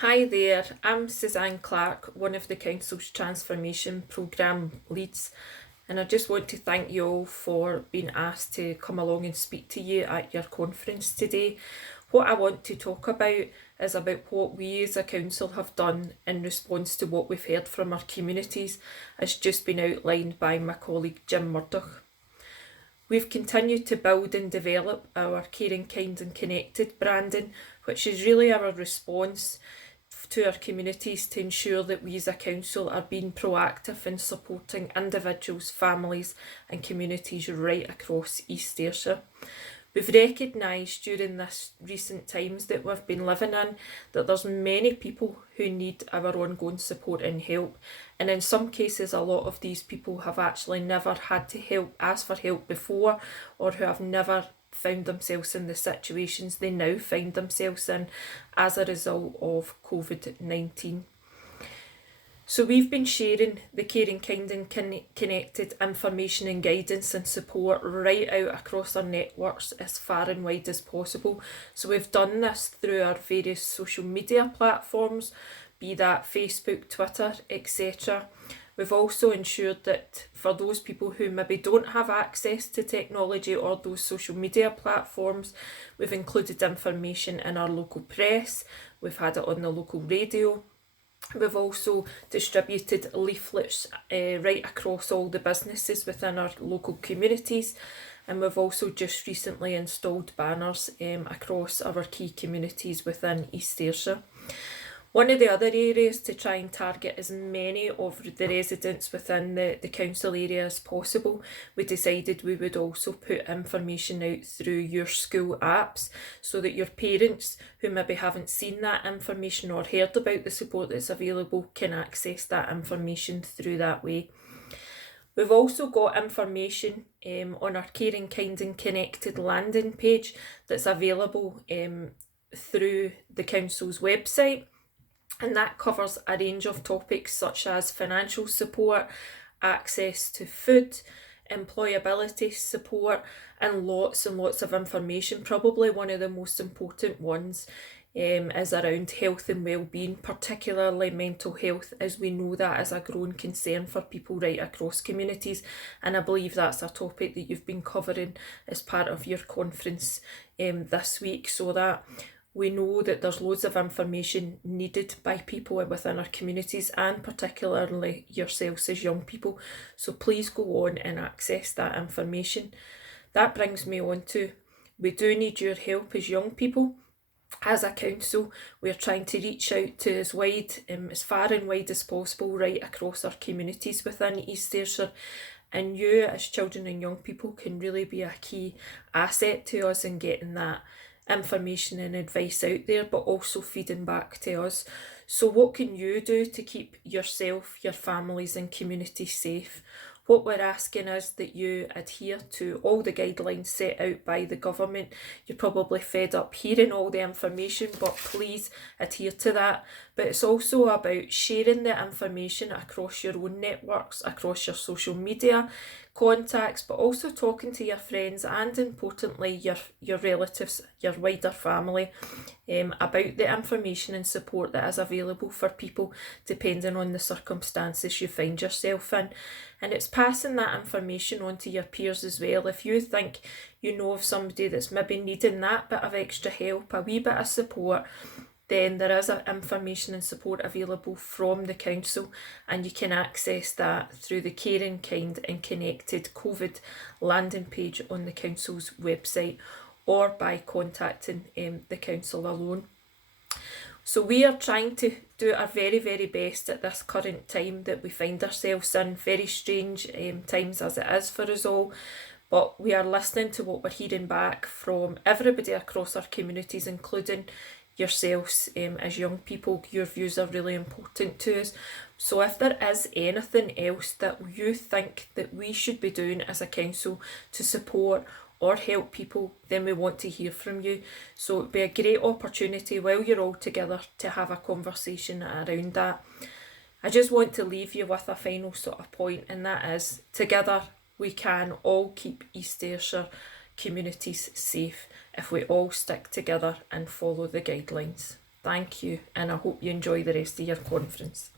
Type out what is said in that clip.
Hi there, I'm Suzanne Clark, one of the Council's Transformation Programme leads, and I just want to thank you all for being asked to come along and speak to you at your conference today. What I want to talk about is about what we as a council have done in response to what we've heard from our communities, as just been outlined by my colleague Jim Murdoch. We've continued to build and develop our caring, kind and connected branding, which is really our response to our communities to ensure that we as a council are being proactive in supporting individuals, families and communities right across East Ayrshire. We've recognised during this recent times that we've been living in that there's many people who need our ongoing support and help, and in some cases a lot of these people have actually never had to ask for help before, or who have never found themselves in the situations they now find themselves in as a result of COVID-19. So we've been sharing the caring, kind and connected information and guidance and support right out across our networks as far and wide as possible. So we've done this through our various social media platforms, be that Facebook, Twitter, etc. We've also ensured that for those people who maybe don't have access to technology or those social media platforms, we've included information in our local press, we've had it on the local radio. We've also distributed leaflets right across all the businesses within our local communities, and we've also just recently installed banners across our key communities within East Ayrshire. One of the other areas to try and target as many of the residents within the council area as possible, we decided we would also put information out through your school apps so that your parents who maybe haven't seen that information or heard about the support that's available can access that information through that way. We've also got information on our Caring, Kind and Connected landing page that's available through the council's website. And that covers a range of topics such as financial support, access to food, employability support, and lots of information. Probably one of the most important ones is around health and well-being, particularly mental health, as we know that is a growing concern for people right across communities, and I believe that's a topic that you've been covering as part of your conference this week, so that we know that there's loads of information needed by people within our communities, and particularly yourselves as young people. So please go on and access that information. That brings me on to, we do need your help as young people. As a council, we're trying to reach out to as far and wide as possible right across our communities within East Ayrshire. And you as children and young people can really be a key asset to us in getting that information and advice out there, but also feeding back to us. So what can you do to keep yourself, your families and communities safe? What we're asking is that you adhere to all the guidelines set out by the government. You're probably fed up hearing all the information, but please adhere to that. But it's also about sharing the information across your own networks, across your social media contacts, but also talking to your friends and, importantly, your relatives, your wider family, about the information and support that is available for people depending on the circumstances you find yourself in. And it's passing that information on to your peers as well. If you think you know of somebody that's maybe needing that bit of extra help, a wee bit of support, then there is information and support available from the council, and you can access that through the Caring, Kind and Connected COVID landing page on the council's website, or by contacting the council alone. So we are trying to do our very, very best at this current time that we find ourselves in, very strange times as it is for us all. But we are listening to what we're hearing back from everybody across our communities, including yourselves as young people. Your views are really important to us. So if there is anything else that you think that we should be doing as a council to support or help people, then we want to hear from you. So it'd be a great opportunity while you're all together to have a conversation around that. I just want to leave you with a final sort of point, and that is, together we can all keep East Ayrshire communities safe if we all stick together and follow the guidelines. Thank you, and I hope you enjoy the rest of your conference.